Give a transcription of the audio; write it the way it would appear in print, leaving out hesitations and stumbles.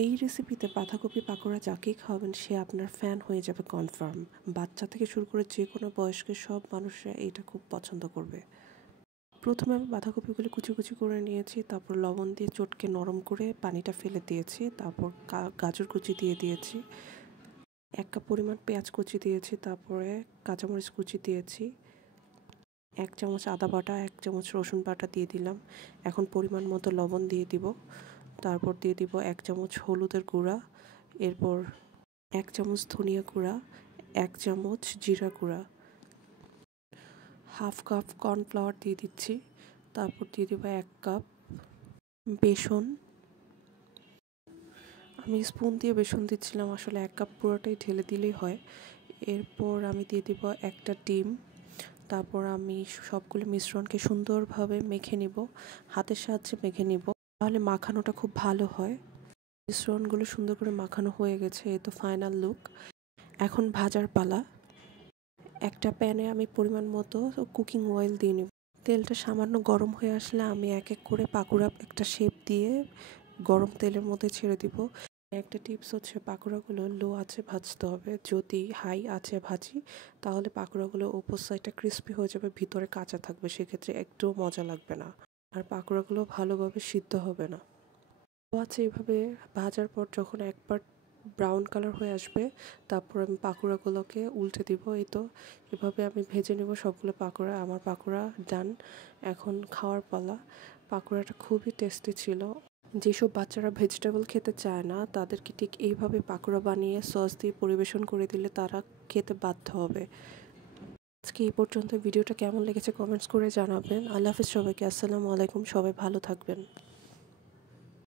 এই রেসিপিতে বাঁধাকপি পাকোড়া যাকেই খাওয়াবেন সে আপনার ফ্যান হয়ে যাবে কনফার্ম। বাচ্চা থেকে শুরু করে যে কোনো বয়স্কের সব মানুষরা এটা খুব পছন্দ করবে। প্রথমে আমি বাঁধাকপিগুলো কুচি কুচি করে নিয়েছি, তারপর লবণ দিয়ে চটকে নরম করে পানিটা ফেলে দিয়েছি, তারপর গাজর কুচি দিয়ে দিয়েছি, 1 কাপ পরিমাণ পেঁয়াজ কুচি দিয়েছি, তারপরে কাঁচামরিচ কুচি দিয়েছি, 1 চামচ আদা বাটা, 1 চামচ রসুন বাটা দিয়ে দিলাম। এখন পরিমাণ মতো লবণ দিয়ে দিব, তারপর দিয়ে দিব 1 চামচ হলুদের গুঁড়া, এরপর 1 চামচ ধনিয়া গুঁড়া, 1 চামচ জিরা গুঁড়া, হাফ কাপ কর্নফ্লাওয়ার দিয়ে দিচ্ছি, তারপর দিয়ে দিব 1 কাপ বেসন। আমি স্পুন দিয়ে বেসন দিচ্ছিলাম, আসলে 1 কাপ পুরোটাই ঢেলে দিলেই হয়। এরপর আমি দিয়ে দিব একটা ডিম, তারপর আমি সবগুলো মিশ্রণকে সুন্দরভাবে মেখে নিব, হাতের সাহায্যে মেখে নিব, তাহলে মাখানোটা খুব ভালো হয়। মিশ্রণগুলো সুন্দর করে মাখানো হয়ে গেছে, এই তো ফাইনাল লুক। এখন ভাজার পালা। একটা প্যানে আমি পরিমাণ মতো কুকিং অয়েল দিয়ে নিব। তেলটা সামান্য গরম হয়ে আসলে আমি এক এক করে পাকোড়া একটা শেপ দিয়ে গরম তেলের মধ্যে ছেড়ে দিব। একটা টিপস হচ্ছে পাকোড়াগুলো লো আঁচে ভাজতে হবে। যদি হাই আঁচে ভাজি তাহলে পাকোড়াগুলো উপর সাইডটা ক্রিস্পি হয়ে যাবে, ভিতরে কাঁচা থাকবে, সেক্ষেত্রে একটুও মজা লাগবে না, আর পাকোড়াগুলো ভালোভাবে সিদ্ধ হবে না। লো আঁচে এইভাবে ভাজার পর যখন একবার ব্রাউন কালার হয়ে আসবে, তারপর আমি পাকোড়াগুলোকে উল্টে দিব। এই তো এভাবে আমি ভেজে নেব সবগুলো পাকোড়া। আমার পাকোড়া ডান, এখন খাওয়ার পালা। পাকোড়াটা খুবই টেস্টি ছিল। যেসব বাচ্চারা ভেজিটেবল খেতে চায় না তাদেরকে ঠিক এইভাবে পাকোড়া বানিয়ে সস দিয়ে পরিবেশন করে দিলে তারা খেতে বাধ্য হবে। আজকে এই পর্যন্ত। ভিডিওটা কেমন লেগেছে কমেন্টস করে জানাবেন। আল্লাহ হাফিজ সবাইকে। আসসালামু আলাইকুম। সবাই ভালো থাকবেন।